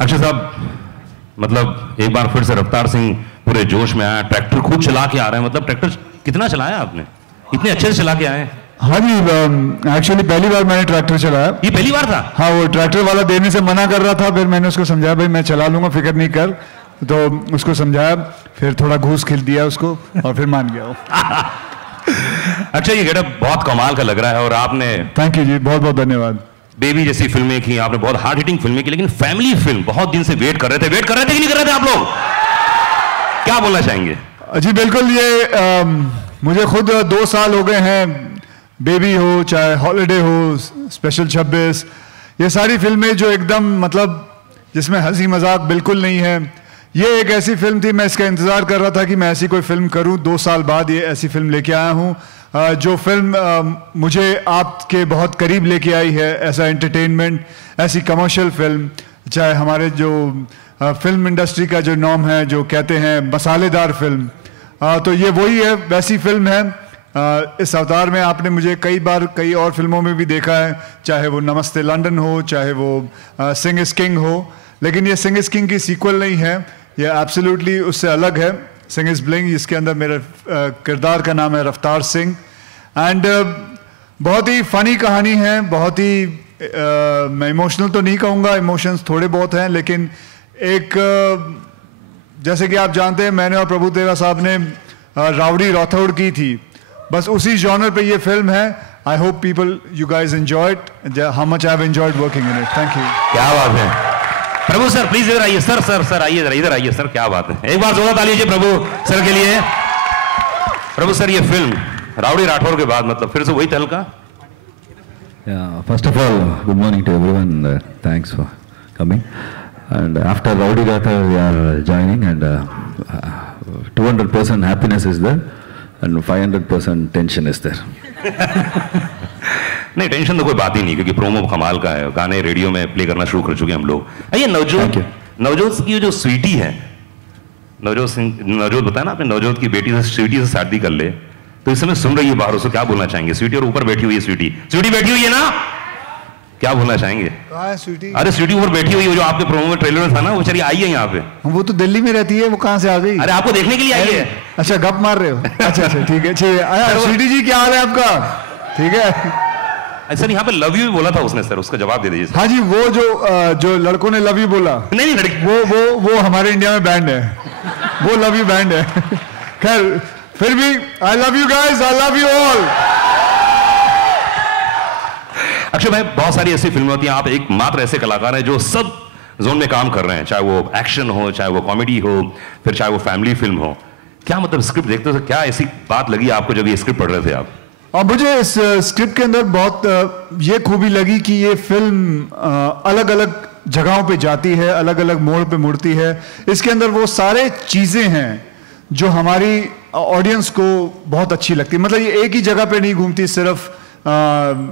अक्षय साहब, मतलब एक बार फिर से रफ्तार सिंह पूरे जोश में आया, ट्रैक्टर खुद चला के आ रहे हैं, मतलब ट्रैक्टर कितना चलाया आपने, इतने अच्छे से चला के आए? हाँ जी, एक्चुअली पहली बार मैंने ट्रैक्टर चलाया। ये पहली बार था? हाँ, वो ट्रैक्टर वाला देने से मना कर रहा था, फिर मैंने उसको समझाया भाई मैं चला लूंगा, फिक्र नहीं कर, तो उसको समझाया, फिर थोड़ा घूस खिल दिया उसको और फिर मान गया वो। अच्छा, ये गेटअप बहुत कमाल का लग रहा है और आपने, थैंक यू जी, बहुत बहुत धन्यवाद। बेबी जैसी फिल्में की आपने, बहुत हार्ड हिटिंग फिल्में की, लेकिन फैमिली फिल्म बहुत दिन से वेट कर रहे थे कि नहीं कर रहे थे आप लोग? क्या बोलना चाहेंगे? जी बिल्कुल, ये मुझे खुद 2 साल हो गए हैं, बेबी हो चाहे हॉलिडे हो, स्पेशल 26, ये सारी फिल्में जो एकदम मतलब जिसमें हंसी मजाक बिल्कुल नहीं है, ये एक ऐसी फिल्म थी, मैं इसका इंतज़ार कर रहा था कि मैं ऐसी कोई फिल्म करूं। 2 साल बाद ये ऐसी फिल्म लेके आया हूं, जो फिल्म मुझे आपके बहुत करीब लेके आई है, ऐसा एंटरटेनमेंट, ऐसी कमर्शियल फिल्म, चाहे हमारे जो फिल्म इंडस्ट्री का जो नॉर्म है, जो कहते हैं मसालेदार फिल्म, तो ये वही है, वैसी फिल्म है। इस अवतार में आपने मुझे कई बार कई और फिल्मों में भी देखा है, चाहे वो नमस्ते लंदन हो, चाहे वो सिंग इज किंग हो, लेकिन ये सिंग इज किंग की सीक्वल नहीं है, ये एब्सोल्युटली उससे अलग है। सिंग इज ब्लिंग, इसके अंदर मेरे किरदार का नाम है रफ्तार सिंह, एंड बहुत ही फनी कहानी है, बहुत ही मैं इमोशनल तो नहीं कहूँगा, इमोशंस थोड़े बहुत हैं, लेकिन एक जैसे कि आप जानते हैं मैंने और प्रभु देवा साहब ने राउडी राठौड़ की थी, बस उसी जॉनर पे ये फिल्म है। I hope people you guys enjoyed how much I have enjoyed working in it. Thank you. क्या बात है प्रभु सर, प्लीज इधर आइए सर, सर आइए इधर आइए सर, क्या बात है, एक बार जोरदार ताली दीजिए प्रभु सर के लिए। प्रभु सर, ये फिल्म राउडी राठौड़ के बाद मतलब फिर से वही तहलका? First of all, good morning to everyone. Thanks for coming. And after Rowdy Rathod, we are joining, and 200% happiness is there, and 500% tension is there. नहीं, टेंशन तो कोई बात ही नहीं, क्योंकि प्रोमो कमाल का है, गाने रेडियो में प्ले करना शुरू कर चुके हैं हम लोग। ये नवजोत की जो स्वीटी है, नवजोत बताया ना आपने, नवजोत की बेटी से स्वीटी से शादी कर ले, तो इस समय सुन रही है बाहर, उसको क्या बोलना चाहेंगे? स्वीटी और ऊपर बैठी हुई है, स्वीटी बैठी हुई है ना, क्या बोलना चाहेंगे? कहाँ है स्वीटी? अरे स्वीटी ऊपर बैठी हुई है, जो आपके प्रोमो में ट्रेलर में था ना, वो चलिए आई है यहाँ पे। वो तो दिल्ली में रहती है, वो कहाँ से आ गई? अरे आपको देखने के लिए आई है। अच्छा, गप मार रहे हो? अच्छा ठीक है, स्वीटी जी क्या हाल है आपका? ठीक है सर, यहाँ पे लव यू बोला था उसने, सर उसका जवाब दे दीजिए। हाँ जी, वो जो लड़कों ने लव यू बोला, नहीं लड़की, वो हमारे इंडिया में बैंड है, वो लव यू बैंड है। खैर फिर भी I love you guys, I love you all. Akshay भाई, बहुत सारी ऐसी फिल्में होती हैं, आप एकमात्र ऐसे कलाकार हैं जो सब जोन में काम कर रहे हैं, चाहे वो एक्शन हो, चाहे वो कॉमेडी हो, फिर चाहे वो फैमिली फिल्म हो। क्या मतलब स्क्रिप्ट देखते हो, क्या ऐसी बात लगी आपको जब ये स्क्रिप्ट पढ़ रहे थे आप? और मुझे इस स्क्रिप्ट के अंदर बहुत ये खूबी लगी कि ये फिल्म अलग अलग जगहों पे जाती है, अलग अलग मोड़ पे मुड़ती है। इसके अंदर वो सारे चीज़ें हैं जो हमारी ऑडियंस को बहुत अच्छी लगती है, मतलब ये एक ही जगह पे नहीं घूमती, सिर्फ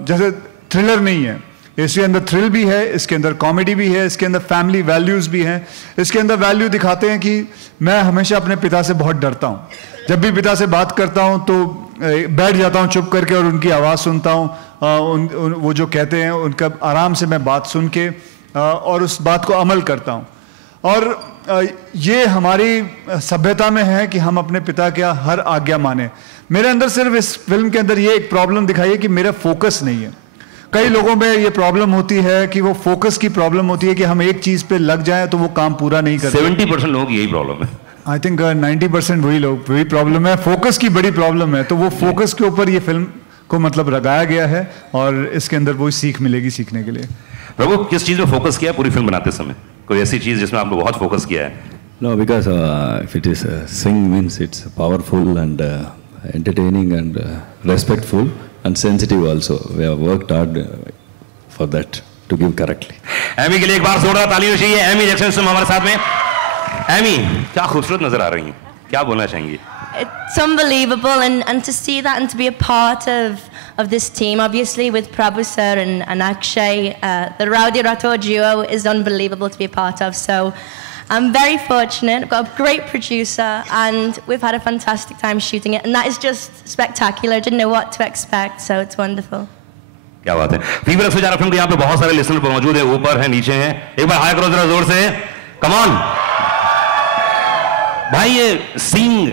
जैसे थ्रिलर नहीं है, इसके अंदर थ्रिल भी है, इसके अंदर कॉमेडी भी है, इसके अंदर फैमिली वैल्यूज़ भी हैं। इसके अंदर वैल्यू दिखाते हैं कि मैं हमेशा अपने पिता से बहुत डरता हूँ, जब भी पिता से बात करता हूँ तो बैठ जाता हूँ चुप करके और उनकी आवाज़ सुनता हूँ, वो जो कहते हैं उनका आराम से मैं बात सुन के और उस बात को अमल करता हूँ। और ये हमारी सभ्यता में है कि हम अपने पिता का हर आज्ञा माने। मेरे अंदर सिर्फ इस फिल्म के अंदर ये एक प्रॉब्लम दिखाई है कि मेरा फोकस नहीं है। कई लोगों में ये प्रॉब्लम होती है कि वो फोकस की प्रॉब्लम होती है कि हम एक चीज़ पे लग जाएं तो वो काम पूरा नहीं करते। 70% लोगों की यही प्रॉब्लम है। आई थिंक 90% वही प्रॉब्लम है, फोकस की बड़ी प्रॉब्लम है। तो वो फोकस के ऊपर ये फिल्म को मतलब लगाया गया है और इसके अंदर वही सीख मिलेगी सीखने के लिए। प्रभु, किस चीज़ में फोकस किया पूरी फिल्म बनाते समय? कोई ऐसी चीज़ जिसमें आपने बहुत फोकस किया है? No, because if it is sing means it's powerful and entertaining and respectful and sensitive also. We have worked hard for that to give correctly. Amy के लिए एक बार जोरदार ताली होनी चाहिए। एमी जैक्सन हमारे साथ में। एमी, क्या खूबसूरत नजर आ रही हैं, क्या बोलना चाहेंगी? It's unbelievable, and to see that and to be a part of this team, obviously with Prabhu sir and Akshay, the Rowdy Rathod duo is unbelievable to be a part of. So I'm very fortunate. I've got a great producer, and we've had a fantastic time shooting it, and that is just spectacular. I didn't know what to expect, so it's wonderful. क्या बात है। Fever से film के यहाँ पे बहुत सारे listener मौजूद है, ऊपर है, नीचे हैं, एक बार हाई करो जरा जोर से, कम ऑन। भाई ये सिंग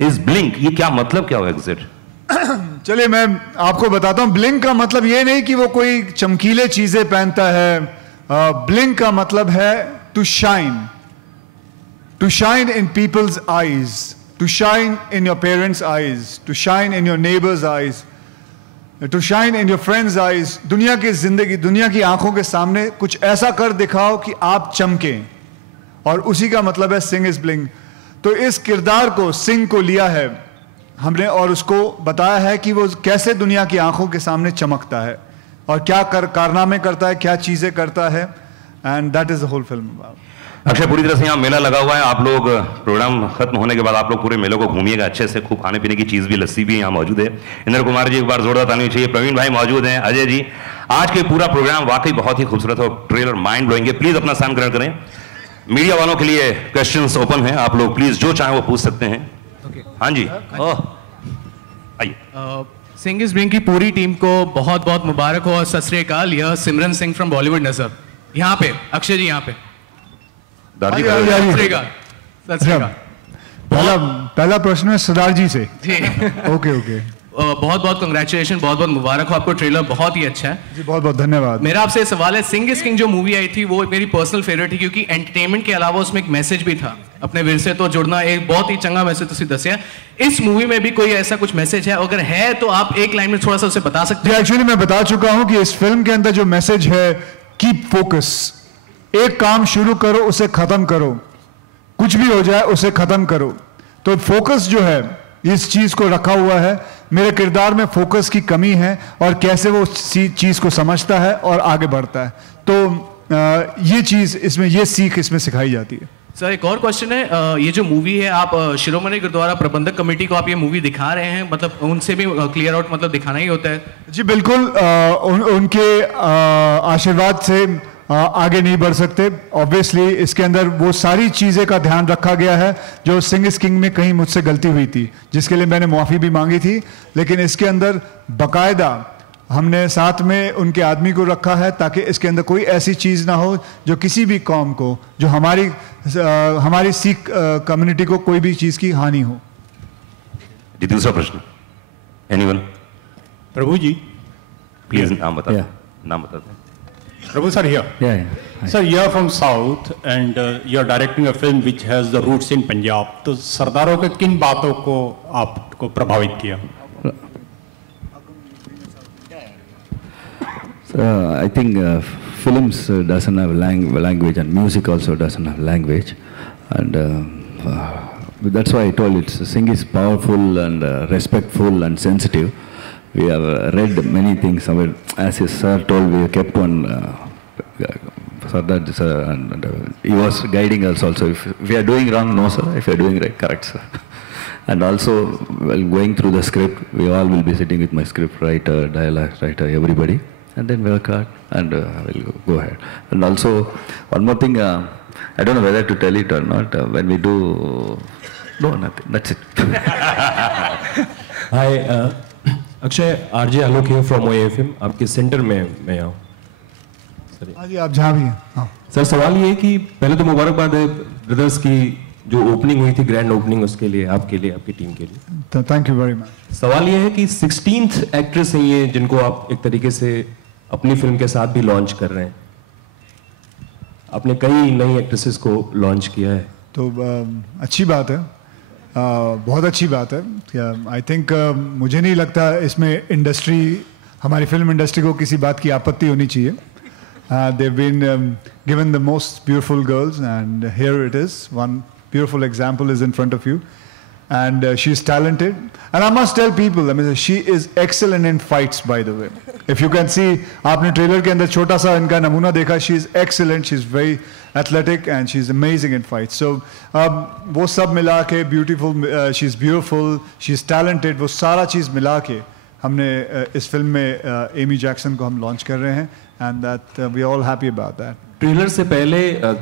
इज ब्लिंक, ये क्या मतलब क्या हुआ एग्जिट? चलिए मैं आपको बताता हूं। ब्लिंक का मतलब ये नहीं कि वो कोई चमकीले चीजें पहनता है। ब्लिंक का मतलब है to shine in people's eyes, to shine in your parents' eyes, to shine in your neighbours' eyes, to shine in your friends' eyes. दुनिया की जिंदगी, दुनिया की आंखों के सामने कुछ ऐसा कर दिखाओ कि आप चमकें, और उसी का मतलब है सिंग इज ब्लिंक। तो इस किरदार को, सिंग को लिया है हमने और उसको बताया है कि वो कैसे दुनिया की आंखों के सामने चमकता है और क्या कारनामे करता है, क्या चीजें करता है, and that is the whole film. Akshay, पूरी तरह से यहाँ मेला लगा हुआ है, आप लोग प्रोग्राम खत्म होने के बाद आप लोग पूरे मेले को घूमिएगा अच्छे से, खूब खाने पीने की चीज भी, लस्सी भी यहाँ मौजूद है। इंद्र कुमार जी एक बार जोरदार ताली चाहिए, प्रवीण भाई मौजूद हैं, अजय जी। आज के पूरा प्रोग्राम वाकई बहुत ही खूबसूरत है, ट्रेलर माइंड ब्लोइंग है। प्लीज अपना स्थान ग्रहण करें। मीडिया वालों के लिए क्वेश्चंस ओपन है, आप लोग प्लीज जो चाहे वो पूछ सकते हैं। हाँ जी, आइए। सिंग इज ब्लिंक की पूरी टीम को बहुत बहुत मुबारक हो और सत श्री अकाल। यह सिमरन सिंह फ्रॉम बॉलीवुड नजर यहाँ पे, अक्षय जी यहाँ पे। पहला प्रश्न है सरदार जी से। ओके बहुत बहुत कंग्रेचुलेशन, बहुत बहुत मुबारक हो आपको, ट्रेलर बहुत ही अच्छा है जी, बहुत बहुत धन्यवाद। मेरा आपसे एक सवाल है, सिंग इज किंग जो मूवी आई थी वो मेरी पर्सनल फेवरेट थी, क्योंकि एंटरटेनमेंट के अलावा उसमें एक मैसेज भी था, अपने विरसे तो जुड़ना, एक बहुत ही चंगा मैसेज तुसी दसिया। इस मूवी में भी कोई ऐसा कुछ मैसेज है? अगर है तो आप एक लाइन में थोड़ा सा उसे बता सकते हैं? एक्चुअली मैं बता चुका हूं कि इस फिल्म के अंदर जो मैसेज है, कीप फोकस। एक काम शुरू करो, उसे खत्म करो, कुछ भी हो जाए उसे खत्म करो। तो फोकस जो है इस चीज को रखा हुआ है। मेरे किरदार में फोकस की कमी है और कैसे वो चीज को समझता है और आगे बढ़ता है। तो ये चीज इसमें, ये सीख इसमें सिखाई जाती है। सर एक और क्वेश्चन है, ये जो मूवी है आप शिरोमणि गुरुद्वारा प्रबंधक कमेटी को आप ये मूवी दिखा रहे हैं, मतलब उनसे भी क्लियर आउट मतलब दिखाना ही होता है? जी बिल्कुल, उनके आशीर्वाद से आगे नहीं बढ़ सकते। ऑब्वियसली इसके अंदर वो सारी चीजें का ध्यान रखा गया है जो सिंग इज किंग में कहीं मुझसे गलती हुई थी, जिसके लिए मैंने माफी भी मांगी थी, लेकिन इसके अंदर बकायदा हमने साथ में उनके आदमी को रखा है ताकि इसके अंदर कोई ऐसी चीज ना हो जो किसी भी कौम को, जो हमारी सिख कम्युनिटी को कोई भी चीज की हानि हो। जी दूसरा प्रश्न, एनीवन? प्रभु जी प्लीज नाम बता। नाम बताते हैं। Prabhu sir here. Yeah. Sir, you are from South and you are directing a film which has the roots in Punjab. तो सरदारों के किन बातों को आपको प्रभावित किया? I think films doesn't have language, and music also doesn't have language, and that's why I told it. Sing is powerful and respectful and sensitive. We have read many things. As his sir told, we kept one. Sardar sir, and he was guiding us also. If we are doing wrong, no sir. If we are doing right, correct sir. And also, while going through the script, we all will be sitting with my script writer, dialogue writer, everybody, and then work hard and we'll go ahead. And also, one more thing, I don't know whether to tell it or not. When we do, no, nothing. That's it. Hi, Akshay, RJ Alok here from OAFM. आपके centre में मैं आऊँ। हाँ जी, आप जहाँ भी हैं। हाँ। सर सवाल ये है कि पहले तो मुबारकबाद है ब्रदर्स की जो ओपनिंग हुई थी, ग्रैंड ओपनिंग, उसके लिए, आपके लिए, आपकी टीम के लिए। Thank you very much. सवाल ये है कि 16th एक्ट्रेस हैं ये जिनको आप एक तरीके से अपनी फिल्म के साथ भी लॉन्च कर रहे हैं। आपने कई नई एक्ट्रेसेस को लॉन्च किया है, तो अच्छी बात है, बहुत अच्छी बात है। आई थिंक मुझे नहीं लगता इसमें इंडस्ट्री, हमारी फिल्म इंडस्ट्री को किसी बात की आपत्ति होनी चाहिए। They've been given the most beautiful girls, and here it is. One beautiful example is in front of you, and she's talented. And I must tell people, I mean, she is excellent in fights. By the way, if you can see, आपने trailer के अंदर छोटा सा इनका नमूना देखा. She is excellent. She's very athletic, and she's amazing in fights. So वो सब मिला के beautiful, she's beautiful, she's talented. वो सारा चीज मिला के हमने इस फिल्म में एमी जैक्सन को हम लॉन्च कर रहे हैं, and that we are all happy about that. Trailer से पहले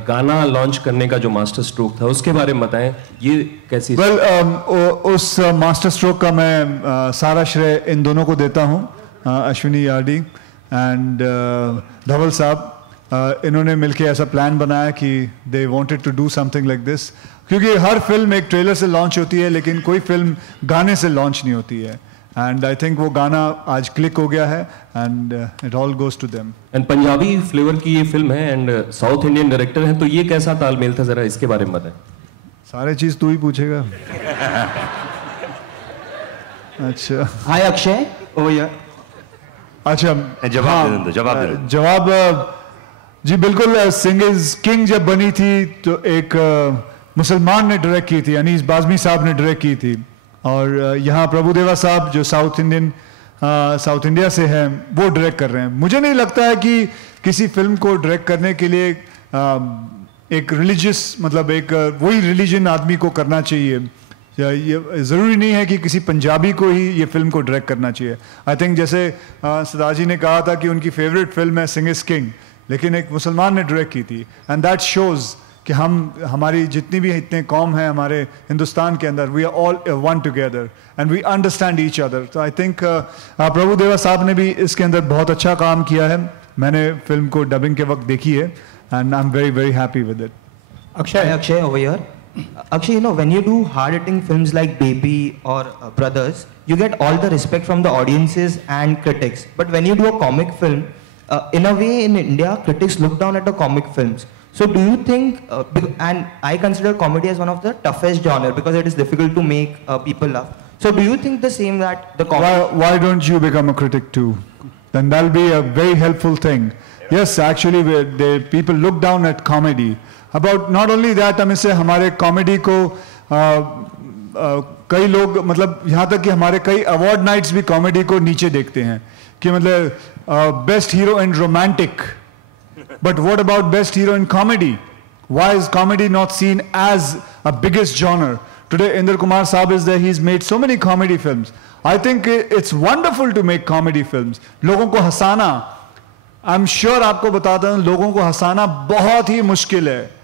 गाना लॉन्च करने का जो मास्टर स्ट्रोक था उसके बारे में बताएं, ये कैसी? Well, उस मास्टर स्ट्रोक का मैं सारा श्रेय इन दोनों को देता हूँ, अश्विनी यार्डी एंड धवल साहब इन्होंने मिलके ऐसा प्लान बनाया कि they wanted to do something like this, क्योंकि हर फिल्म एक ट्रेलर से लॉन्च होती है लेकिन कोई फिल्म गाने से लॉन्च नहीं होती है, एंड आई थिंक वो गाना आज क्लिक हो गया है and it all goes to them. And Punjabi flavour की ये फिल्म है एंड साउथ इंडियन डायरेक्टर हैं, तो ये कैसा तालमेल था, जरा इसके बारे में बताएं। सारे चीज तू ही पूछेगा। अच्छा हाय अक्षय। ओ यार अच्छा जवाब जी बिल्कुल। सिंग इज किंग जब बनी थी तो एक मुसलमान ने डायरेक्ट की थी, अनीस बाज़मी साहब ने डायरेक्ट की थी, और यहाँ प्रभुदेवा साहब जो साउथ इंडिया से हैं वो डायरेक्ट कर रहे हैं। मुझे नहीं लगता है कि किसी फिल्म को डायरेक्ट करने के लिए एक रिलीजियस मतलब एक वही रिलीजन आदमी को करना चाहिए। ये ज़रूरी नहीं है कि किसी पंजाबी को ही ये फिल्म को डायरेक्ट करना चाहिए। आई थिंक जैसे सरदार जी ने कहा था कि उनकी फेवरेट फिल्म है सिंग इज किंग, लेकिन एक मुसलमान ने डायरेक्ट की थी, एंड दैट शोज़ कि हमारी जितनी भी इतने कौम हैं हमारे हिंदुस्तान के अंदर, we are all one together and we understand each other. तो आई थिंक प्रभुदेवा साहब ने भी इसके अंदर बहुत अच्छा काम किया है। मैंने फिल्म को डबिंग के वक्त देखी है and I am very very happy with it. Akshay over here. Akshay, you know, when you do hard-hitting films like Baby or Brothers, you get all the respect from the audiences and critics. But when you do a comic film, in a way in India, critics look down at the comic films. So do you think, and I consider comedy as one of the toughest genre because it is difficult to make people laugh. So do you think the same that the comedy... Why don't you become a critic too? Then that'll be a very helpful thing. Yes, actually, people look down at comedy. About not only that, हमें से हमारे comedy को कई लोग मतलब यहाँ तक कि हमारे कई अवार्ड नाइट्स भी कॉमेडी को नीचे देखते हैं कि मतलब best hero in romantic, but what about best hero in comedy? Why is comedy not seen as a biggest genre? Today Indra Kumar Saab is there, he's made so many comedy films. I think it's wonderful to make comedy films. लोगों को हंसाना, I'm sure आपको बताता हूँ, लोगों को हंसाना बहुत ही मुश्किल है।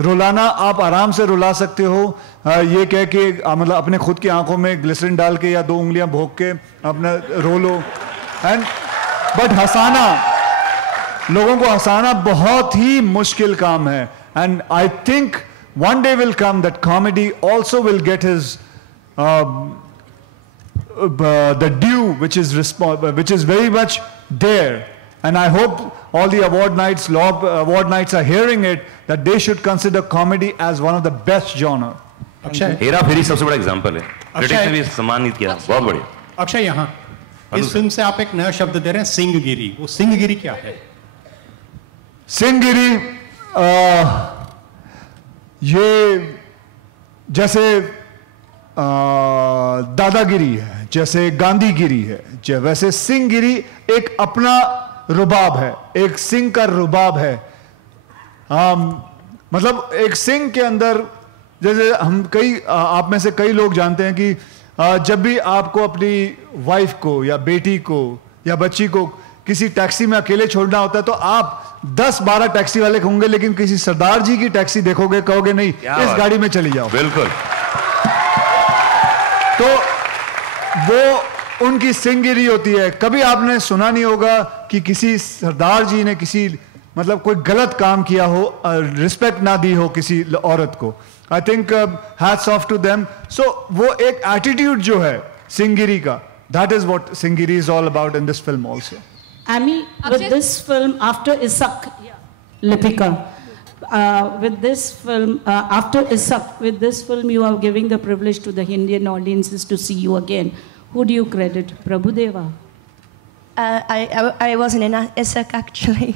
रुलाना आप आराम से रुला सकते हो, ये कह के मतलब अपने खुद की आंखों में ग्लिसरीन डाल के या 2 उंगलियां भोंक के अपना रो लो, एंड बट हंसाना, लोगों को हंसाना बहुत ही मुश्किल काम है। And I think one day will come that comedy also will get his the due which is very much there. And I hope all the award nights are hearing it, that they should consider comedy as one of the best genre. Akshay, Hera Pheri सबसे बड़ा example है, critics ने भी सम्मानित किया, बहुत बढ़िया। अक्षय, यहाँ इस फिल्म से आप एक नया शब्द दे रहे हैं, सिंहगिरी। वो सिंहगिरी क्या है? सिंहगिरी ये जैसे दादागिरी है, जैसे गांधीगिरी है, वैसे सिंहगिरी एक अपना रुबाब है, एक सिंह का रुबाब है। मतलब एक सिंह के अंदर, जैसे हम आप में से कई लोग जानते हैं कि जब भी आपको अपनी वाइफ को या बेटी को या बच्ची को किसी टैक्सी में अकेले छोड़ना होता है तो आप 10-12 टैक्सी वाले होंगे, लेकिन किसी सरदार जी की टैक्सी देखोगे, कहोगे नहीं इस गाड़ी में चली जाओ। बिल्कुल। तो वो उनकी सिंहगिरी होती है। कभी आपने सुना नहीं होगा कि किसी सरदार जी ने किसी मतलब कोई गलत काम किया हो, रिस्पेक्ट ना दी हो किसी औरत को। I think hats off to them. So वो एक एटीट्यूड जो है सिंहगिरी का, दैट इज व्हाट सिंहगिरी is all about in this film also. Amy, with this film, after Isak, Lipika, with this film, after Isak, with this film, you are giving the privilege to the Indian audiences to see you again. Who do you credit? Prabhudeva? I wasn't in Isak actually.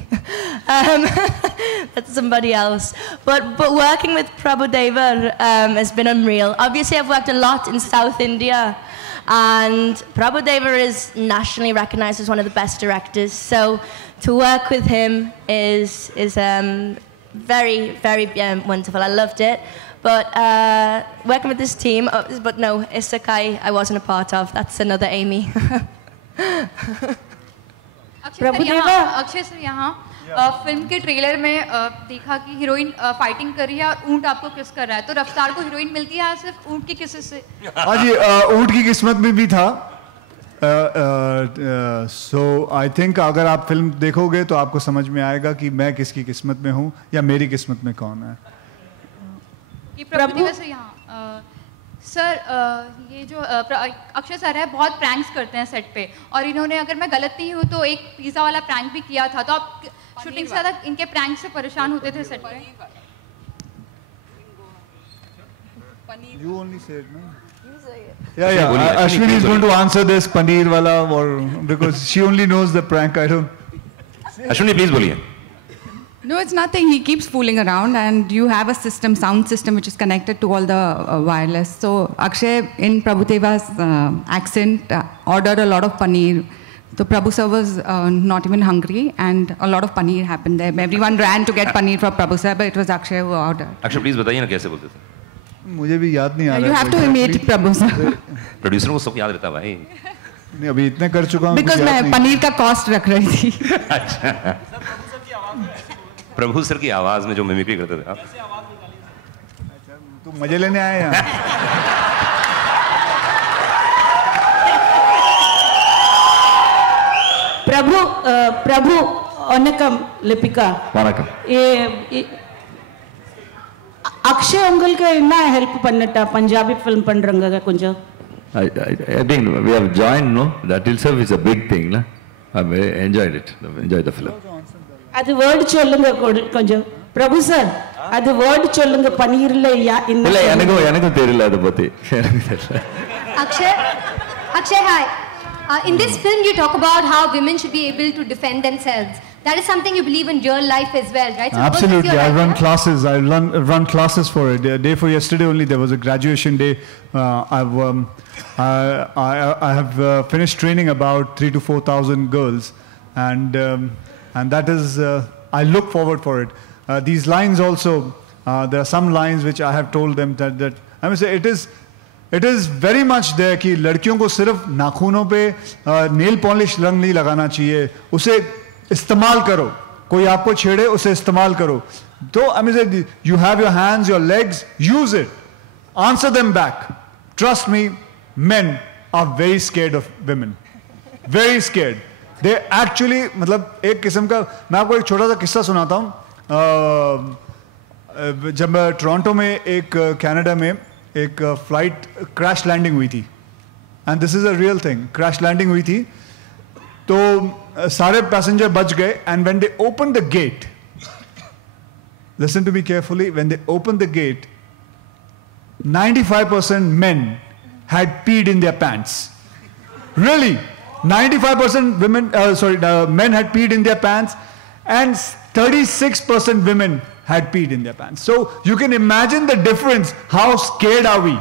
That's somebody else. But working with Prabhudeva has been unreal. Obviously, I've worked a lot in South India. And Prabhudeva is nationally recognized as one of the best directors. So to work with him is very, very wonderful. I loved it. But working with this team, but no, Isak I wasn't a part of. That's another Amy. Akshay sir, यहाँ film के trailer में देखा कि heroine fighting कर रही है और ऊंट आपको किस कर रहा है, तो रफ्तार को हीरोइन मिलती है सिर्फ ऊंट की किस्मत से? हाँ जी, ऊंट की किस्मत में भी था, सो आई थिंक अगर आप फिल्म देखोगे तो आपको समझ में आएगा कि मैं किसकी किस्मत में हूँ या मेरी किस्मत में कौन है। प्रभु सर, ये जो अक्षय सर है बहुत प्रैंक्स करते हैं सेट पे, और इन्होंने, अगर मैं गलत नहीं हूँ तो एक पिज़्ज़ा वाला प्रैंक भी किया था, तो आप शूटिंग से ज़्यादा इनके प्रैंक से परेशान होते थे सेट पे? You only said, no? Yeah. Ashwini is going to answer this paneer wala, or because she only knows the prank. I don't. Ashwini, please बोलिए. No, it's nothing. He keeps fooling around, and you have a system, sound system, which is connected to all the wireless. So Akshay, in Prabhudeva's accent, ordered a lot of paneer. So Prabhu sir was not even hungry, and a lot of paneer happened there. Everyone ran to get paneer for Prabhu sir, but it was Akshay who ordered. Akshay, please बताइए ना कैसे बोलते थे? मुझे भी याद नहीं आ रहा। You have to imitate Prabhu sir. Producer को सब याद रहता भाई। नहीं, अभी इतने कर चुका हूँ। Because मैं पनीर का कॉस्ट रख रही थी। अच्छा। प्रभु सर की आवाज में जो मिमिक्री करते थे आप। तू मजे लेने आए यहाँ। प्रभु वनकम लिपिका வணக்கம். அக்ஷய் உங்களுக்கு என்ன ஹெல்ப் பண்ணட்டா பஞ்சாபி ஃபிலிம் பண்றங்க கொஞ்சம்? I think we have joined, no? That itself is a big thing, na? I enjoyed it. Enjoyed the film. அது வேர்ட் சொல்லுங்க கொஞ்சம். பிரபு சார், அது வேர்ட் சொல்லுங்க பனீர்ல இல்ல எனக்கு தெரியல அத பத்தி. Akshay, hi. In this film you talk about how women should be able to defend themselves. That is something you believe in real life as well, right? So absolutely. I run classes. I run classes for it. The day for yesterday only there was a graduation day. I have finished training about 3,000 to 4,000 girls, and that is I look forward for it. These lines also, there are some lines which I have told them that I must say it is very much there कि लड़कियों को सिर्फ नाखूनों पे nail polish रंग नहीं लगाना चाहिए, उसे इस्तेमाल करो, कोई आपको छेड़े उसे इस्तेमाल करो। तो I mean say you have your hands, your legs, use it, answer them back. Trust me, men are very scared of women, very scared. They actually, मतलब एक किस्म का, मैं आपको एक छोटा सा किस्सा सुनाता हूँ। जब मैं टोरंटो में एक कनाडा में एक फ्लाइट क्रैश लैंडिंग हुई थी, and this is a real thing, crash landing हुई थी, तो सारे पैसेंजर बच गए, and when they open the gate, listen to me carefully, when they open the gate 95% men had peed in their pants. Really, 95% men had peed in their pants, and 36% women had peed in their pants. So you can imagine the difference. How scared are we?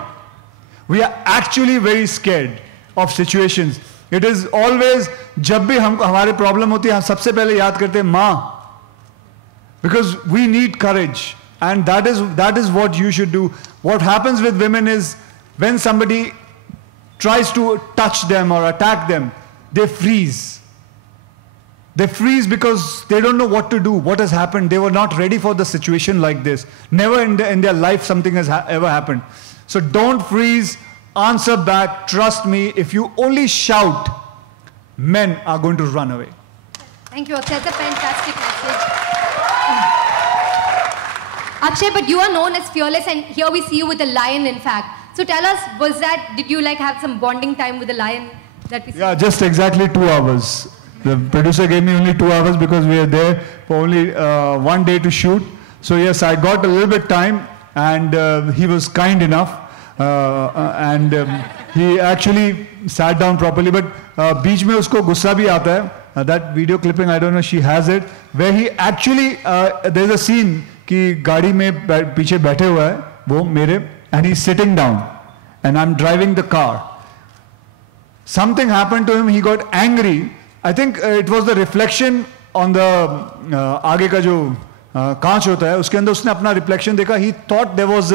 We are actually very scared of situations. It is always, जब भी हमको हमारे problem होती है, हम सबसे पहले याद करते हैं माँ, because we need courage, and that is what you should do. What happens with women is when somebody tries to touch them or attack them, they freeze. They freeze because they don't know what to do, what has happened. They were not ready for the situation like this. Never in their life something has ever happened. So don't freeze, answer back, trust me, if you only shout, men are going to run away. Thank you, Akshay. That's a fantastic message. Akshay, but you are known as fearless, and here we see you with a lion, in fact. So tell us, did you like have some bonding time with the lion that we see? Yeah, just exactly 2 hours. The producer gave me only 2 hours because we were there for only 1 day to shoot. So yes, I got a little bit time, and he was kind enough, and he actually sat down properly. But बीच में उसको गुस्सा भी आता है. That video clipping, I don't know, she has it, where he actually there's a scene कि गाड़ी में पीछे बैठे हुआ है वो मेरे, and he's sitting down, and I'm driving the car. Something happened to him. He got angry. I think it was the reflection on the आगे का जो कांच होता है उसके अंदर उसने अपना reflection देखा. He thought there was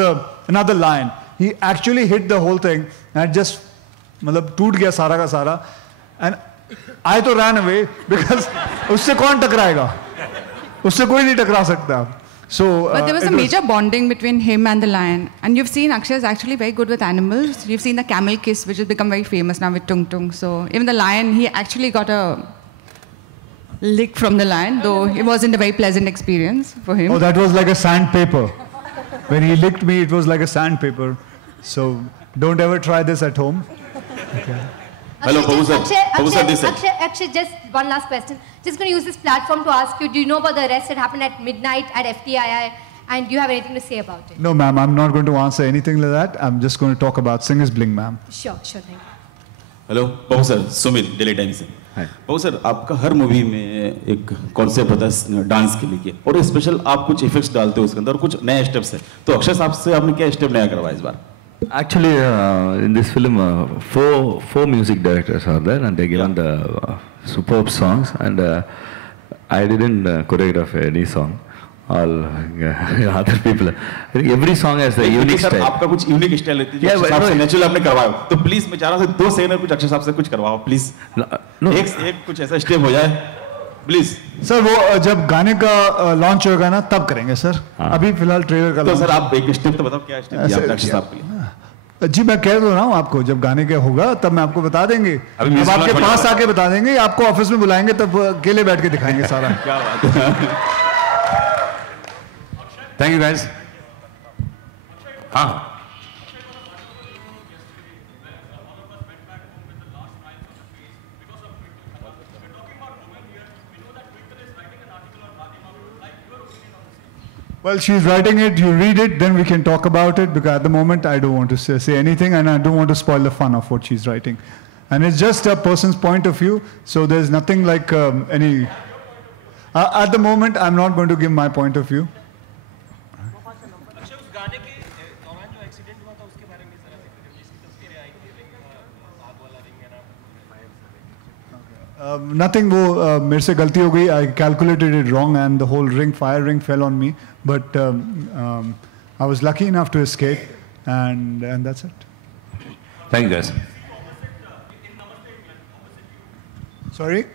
another lion. He actually hit the whole thing and just मतलब टूट गया सारा का सारा. And I तो ran away because उससे कौन टकराएगा, उससे कोई नहीं टकरा सकता. So, but there was a major bonding between him and the lion. And you've seen Akshay is actually very good with animals. You've seen the camel kiss, which has become very famous now with Tung Tung. So even the lion, he actually got a lick from the lion, though it wasn't a very pleasant experience for him. Oh, that was like a sandpaper. When he licked me, it was like a sandpaper. So don't ever try this at home. Okay. Hello, Akshay, just one last question. Just going to use this platform to ask you, do you know about the arrest that happened at midnight at FTII? And do you have anything to say about it? No, ma'am, I'm not going to answer anything like that. I'm just going to talk about Singer's Bling, ma'am. Sure, thank you. Hello Pawan sir, Sumit daily time से। पवन sir, आपका हर movie में एक concept होता है dance के लिए, और special आप कुछ इफेक्ट्स डालते हो उसके अंदर, कुछ नए स्टेप्स है। तो अक्षय साहब से आपने क्या स्टेप नया करवाया इस बार? Actually, in this film, four music directors are there, and they given the superb songs, and I didn't choreograph any song. All other people. Every song has a unique style. आपका कुछ unique style है जो अक्षय साहब से natural आपने करवाया, तो please मैं चाह रहा हूँ 2 सेकंड कुछ अक्षय साहब से कुछ करवाओ प्लीज। एक कुछ ऐसा स्टेप हो जाए प्लीज। सर वो जब गाने का लॉन्च होगा ना तब करेंगे सर, अभी फिलहाल ट्रेलर का। तो सर आप एक स्टेप तो बताओ, क्या स्टेप दिया आपने अक्षय साहब के लिए? जी मैं कह रहा हूँ आपको, जब गाने का होगा तब मैं आपको बता देंगे, अब आपके पास आके बता देंगे, आपको ऑफिस में बुलाएंगे तब अकेले बैठ के दिखाएंगे सारा। क्या बात है। Thank you guys. हाँ Well, she's writing it, you read it, then we can talk about it, because at the moment I don't want to say anything, and I don't want to spoil the fun of what she's writing. And it's just a person's point of view, so there's nothing like any... at the moment, I'm not going to give my point of view. Nothing, वो मेरे से गलती हो गई, I calculated it wrong and the whole fire ring fell on me, but I was lucky enough to escape, and that's it. Thank you guys. Sorry?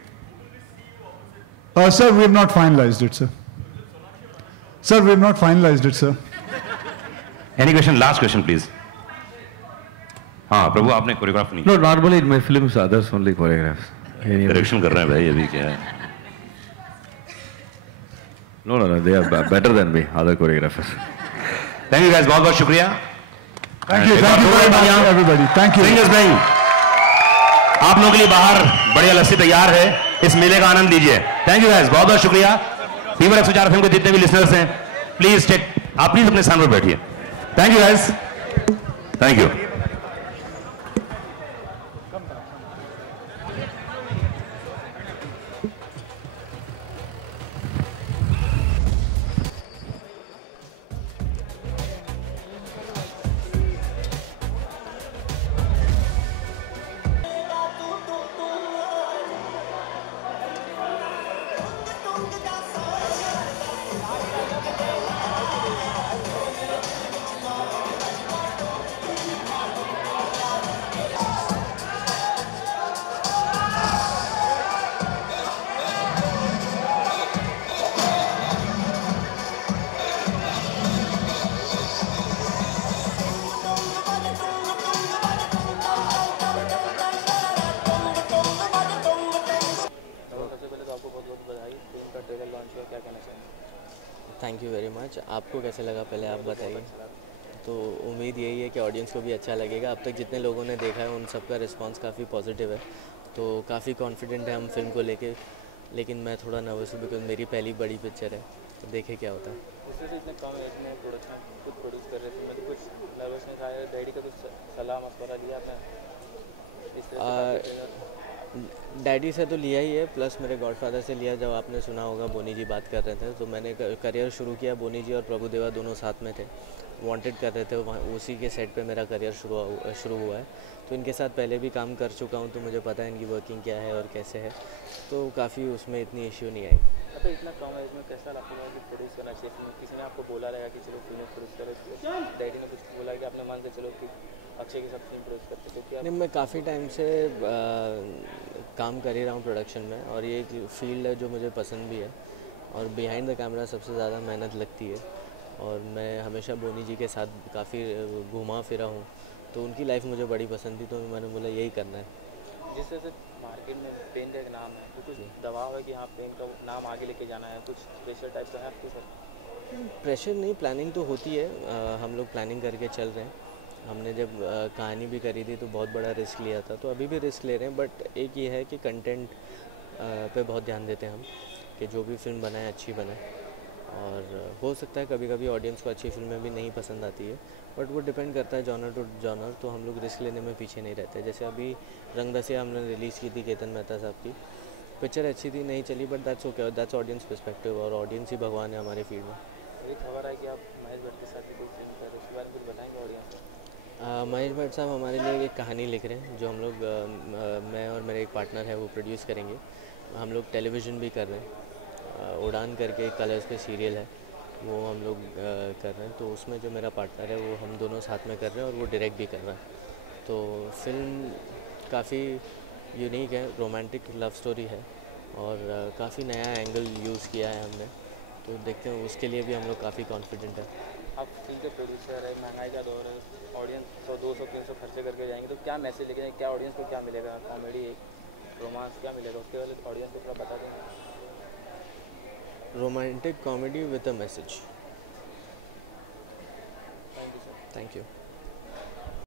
Sir, we have not finalized it, sir. Sir, we have not finalized it, sir. Any question? Last question, please. हाँ प्रभु, आपने choreograph नहीं? No, normally in my films others only choreographs. Direction कर रहे हैं भाई, अभी क्या है? No, they are better than me, other choreographers. Thank you guys, बहुत बहुत शुक्रिया. Thank you very much everybody. Thank you. Singers Bling, आप लोगों के लिए बाहर बढ़िया लस्सी तैयार है, इस मेले का आनंद लीजिए. Thank you guys, बहुत बहुत शुक्रिया. फीवर 104 फिल्म के जितने भी लिसनर्स हैं, प्लीज आप प्लीज अपने स्थान पर बैठिए. Thank you guys. Thank you. Thank you very much. आपको कैसे लगा पहले आप बताइए। तो उम्मीद यही है कि ऑडियंस को भी अच्छा लगेगा। अब तक जितने लोगों ने देखा है उन सब का रिस्पांस काफ़ी पॉजिटिव है, तो काफ़ी कॉन्फिडेंट है हम फिल्म को लेके, लेकिन मैं थोड़ा नर्वस हूँ बिकॉज मेरी पहली बड़ी पिक्चर है, तो देखें क्या होता है। इससे इतने कम एज में प्रोडक्शन खुद प्रोड्यूस कर रहे थे, मतलब कुछ नर्वसनेस आया? डैडी का कुछ सलाह मशवरा लिया आपने? डैडी से तो लिया ही है, प्लस मेरे गॉडफादर से लिया। जब आपने सुना होगा बोनी जी बात कर रहे थे, तो मैंने करियर शुरू किया, बोनी जी और प्रभुदेवा दोनों साथ में थे, वांटेड कर रहे थे, वहाँ उसी के सेट पे मेरा करियर शुरू हुआ है। तो इनके साथ पहले भी काम कर चुका हूँ, तो मुझे पता है इनकी वर्किंग क्या है और कैसे है, तो काफ़ी उसमें इतनी इश्यू नहीं आई। तो इतना कम एज में कैसा आपको कि प्रोड्यूस करना चाहिए फिल्म? किसी ने आपको बोला रहेगा कि चलो फिल्म प्रोड्यूस करो? डैडी ने कुछ बोला कि आपने मान के चलो कि अक्षय के साथ फिल्म प्रोड्यूस करते? तो क्या? नहीं, मैं काफ़ी टाइम से काम कर ही रहा हूँ प्रोडक्शन में, और ये एक फील्ड है जो मुझे पसंद भी है, और बिहाइंड द कैमरा सबसे ज़्यादा मेहनत लगती है। और मैं हमेशा बोनी जी के साथ काफ़ी घूमा फिरा हूँ, तो उनकी लाइफ मुझे बड़ी पसंद थी, तो मैंने बोला यही करना है। जिस तरह से मार्केट में पेन का एक नाम है, तो कुछ दबाव है कि हाँ पेन का नाम आगे लेके जाना है, कुछ प्रेशर टाइप का है आपके ऊपर? प्रेशर नहीं, प्लानिंग तो होती है। हम लोग प्लानिंग करके चल रहे हैं। हमने जब कहानी भी करी थी तो बहुत बड़ा रिस्क लिया था, तो अभी भी रिस्क ले रहे हैं। बट एक ये है कि कंटेंट पे बहुत ध्यान देते हैं हम, कि जो भी फिल्म बनाए अच्छी बनाए। और हो सकता है कभी कभी ऑडियंस को अच्छी फिल्में भी नहीं पसंद आती है, बट वो डिपेंड करता है जॉनर टू जॉनर। तो हम लोग रिस्क लेने में पीछे नहीं रहते। जैसे अभी रंगदसिया हमने रिलीज़ की थी केतन मेहता साहब की, पिक्चर अच्छी थी, नहीं चली, but that's okay, that's audience perspective, और ऑडियंस ही भगवान है हमारे फील्ड में। एक खबर है कि आप महेश भट्ट के साथ कोई फिल्म कर रहे हैं, उसके बारे में कुछ बताएंगे ऑडियंस को? महेश भट्ट साहब हमारे लिए एक कहानी लिख रहे हैं, जो हम लोग मैं और मेरे एक पार्टनर है वो प्रोड्यूस करेंगे। हम लोग टेलीविज़न भी कर रहे हैं, उड़ान करके कलर्स पे सीरियल है, वो हम लोग कर रहे हैं। तो उसमें जो मेरा पार्टनर है वो हम दोनों साथ में कर रहे हैं, और वो डायरेक्ट भी कर रहा है। तो फिल्म काफ़ी यूनिक है, रोमांटिक लव स्टोरी है, और काफ़ी नया एंगल यूज़ किया है हमने। तो देखते हैं, उसके लिए भी हम लोग काफ़ी कॉन्फिडेंट है। आप फिल्म के प्रोड्यूसर है, महंगाई का दौर है, ऑडियंस 100, 200, 300 खर्चे करके जाएंगे, तो क्या मैसेज लेके जाएंगे, क्या ऑडियंस को क्या मिलेगा? कॉमेडी, रोमांस, क्या मिलेगा उसके वाले ऑडियंस को थोड़ा बता देंगे। Romantic comedy with a message. Thank you sir. Thank you.